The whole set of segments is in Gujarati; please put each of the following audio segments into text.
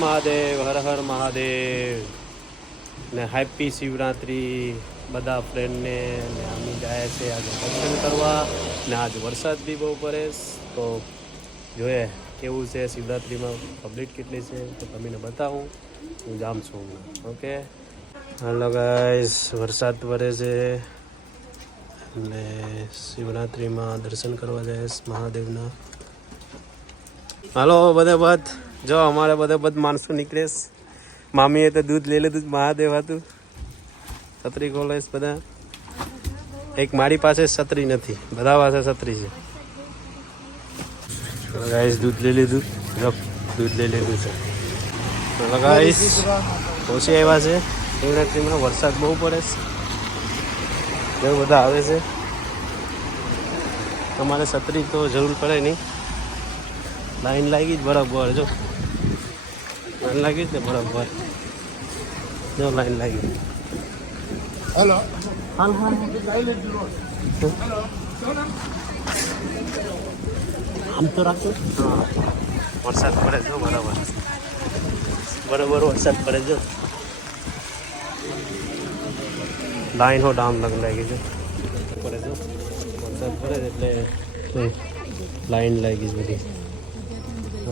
મહાદેવ, હર હર મહાદેવ. ને હેપી શિવરાત્રી બધા ફ્રેન્ડને ને અમે જાય છે આજે દર્શન કરવા. ને આજ વરસાદ બી બહુ પડે તો જોઈએ કેવું છે શિવરાત્રીમાં પબ્લિક કેટલી છે તો તમને બતાવું. હું જામ છું ઓકે હાલો ગાઈસ વરસાદ પડે છે. અને શિવરાત્રીમાં દર્શન કરવા જાય મહાદેવના. હાલો, બધે બધ જો અમારે બધા બધ માણસો નીકળે. મામીએ તો દૂધ લઈ લીધું, મહાદેવ હતું. છત્રી કોલેજ બધા. એક મારી પાસે છત્રી નથી, બધા પાસે છત્રી છે. ગાઈસ દૂધ લઈ લીધું. દૂધ લઈ લીધું છે. ગાઈસ, ઓછી આવ્યા છે. શિવરાત્રિમાં વરસાદ બહુ પડે છે. જો બધા આવે છે. તમારે છત્રી તો જરૂર પડે નહીં. લાઈન લાગી જ બરાબર, જો. લાઈન લાગી છે બરાબર જો લાઈન લાગી. હેલો હાલ હાલ. આમ તો રાખજો હા વરસાદ પડે જો બરાબર. બરાબર વરસાદ પડે જો. લાઈન હો ડામ લગ લાગી છે. પડે જો. વરસાદ પડે એટલે લાઈન લાગી છે બધી.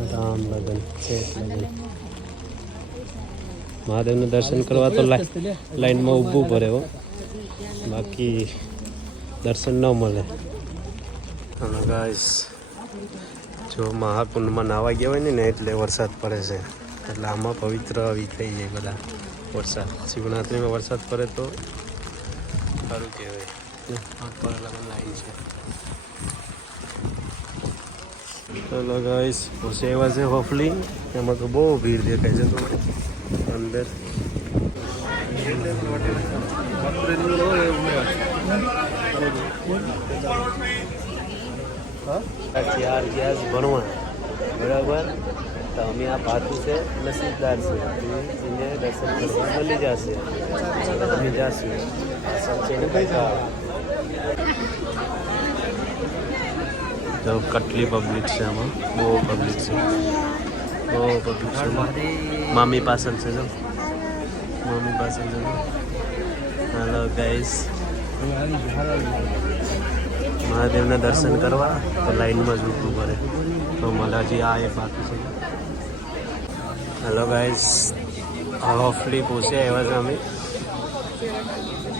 ડામ લગન છે લગન મહાદેવનું દર્શન કરવા તો લાઈનમાં ઊભું પડે હો. બાકી દર્શન ન મળે. અને ગાઈસ જો મહાકુંડમાં નાવા ગયા હોય ને એટલે વરસાદ પડે છે. એટલે આમાં પવિત્ર આવી થઈ જાય બધા વરસાદ. શિવરાત્રિમાં વરસાદ પડે તો સારું કહેવાય. આ પર લાઈન છે. ચલો ગાઈસ પછી એવા છે હોફલી એમાં તો બહુ ભીડ દેખાય છે તો અંદર. ચાર ગયા છે ભણવા. બરાબર? તો અમે આ પાતું છે નસીબદાર છે. એને દર્શન કરવા મળી જશે. અમે જશું. તો કેટલી પબ્લિક છે આમાં? બહુ પબ્લિક છે. બહુ પબ્લિક છે મામી પાછળ છે જો મામી પાછળ છે હેલો ગાઈસ મહાદેવના દર્શન કરવા, તો લાઈનમાં જ ઊભું પડે તો મને હજી આ એક બાકી છે. હેલો ગાઈસ હોફલી પૂછે એવા છે અમે.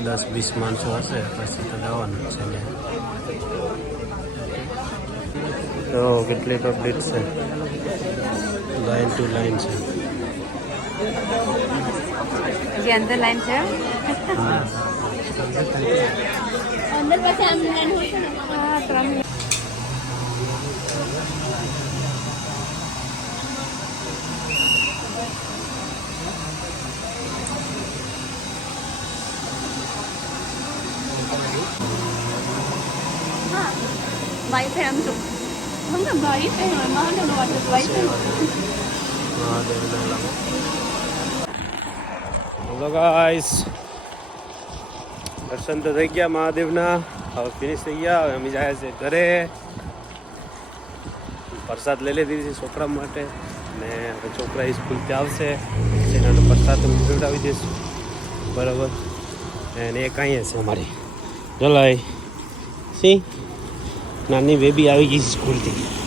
દસ વીસ માણસો હશે, પછી તો જવાનું છે ને. તો કેટલી પબ્લિક છે? લાઈન ટુ લાઈન છે જે અંદર લાઈન છે અંદર પછી આમ લાઈન હોય છે ને હા ત્રણ હા વાઈફાઈ આમ જો હમણાં વાઈફાઈ હોય મહાદેવનો વાતો વાઈફાઈ મહાદેવના લાવો હેલો ગાઈસ. દર્શન તો થઈ ગયા મહાદેવના. હવે ફિનિશ થઈ ગયા. હવે અમે જાય છે ઘરે. પ્રસાદ લઈ લીધી છે છોકરા માટે. ને હવે છોકરા સ્કૂલથી આવશે. એનાનો પ્રસાદ અમે જોડાવી દઈશું. બરાબર. અને એક અહીંયા છે અમારી. ચલાય સી નાની બેબી આવી ગઈ છે સ્કૂલથી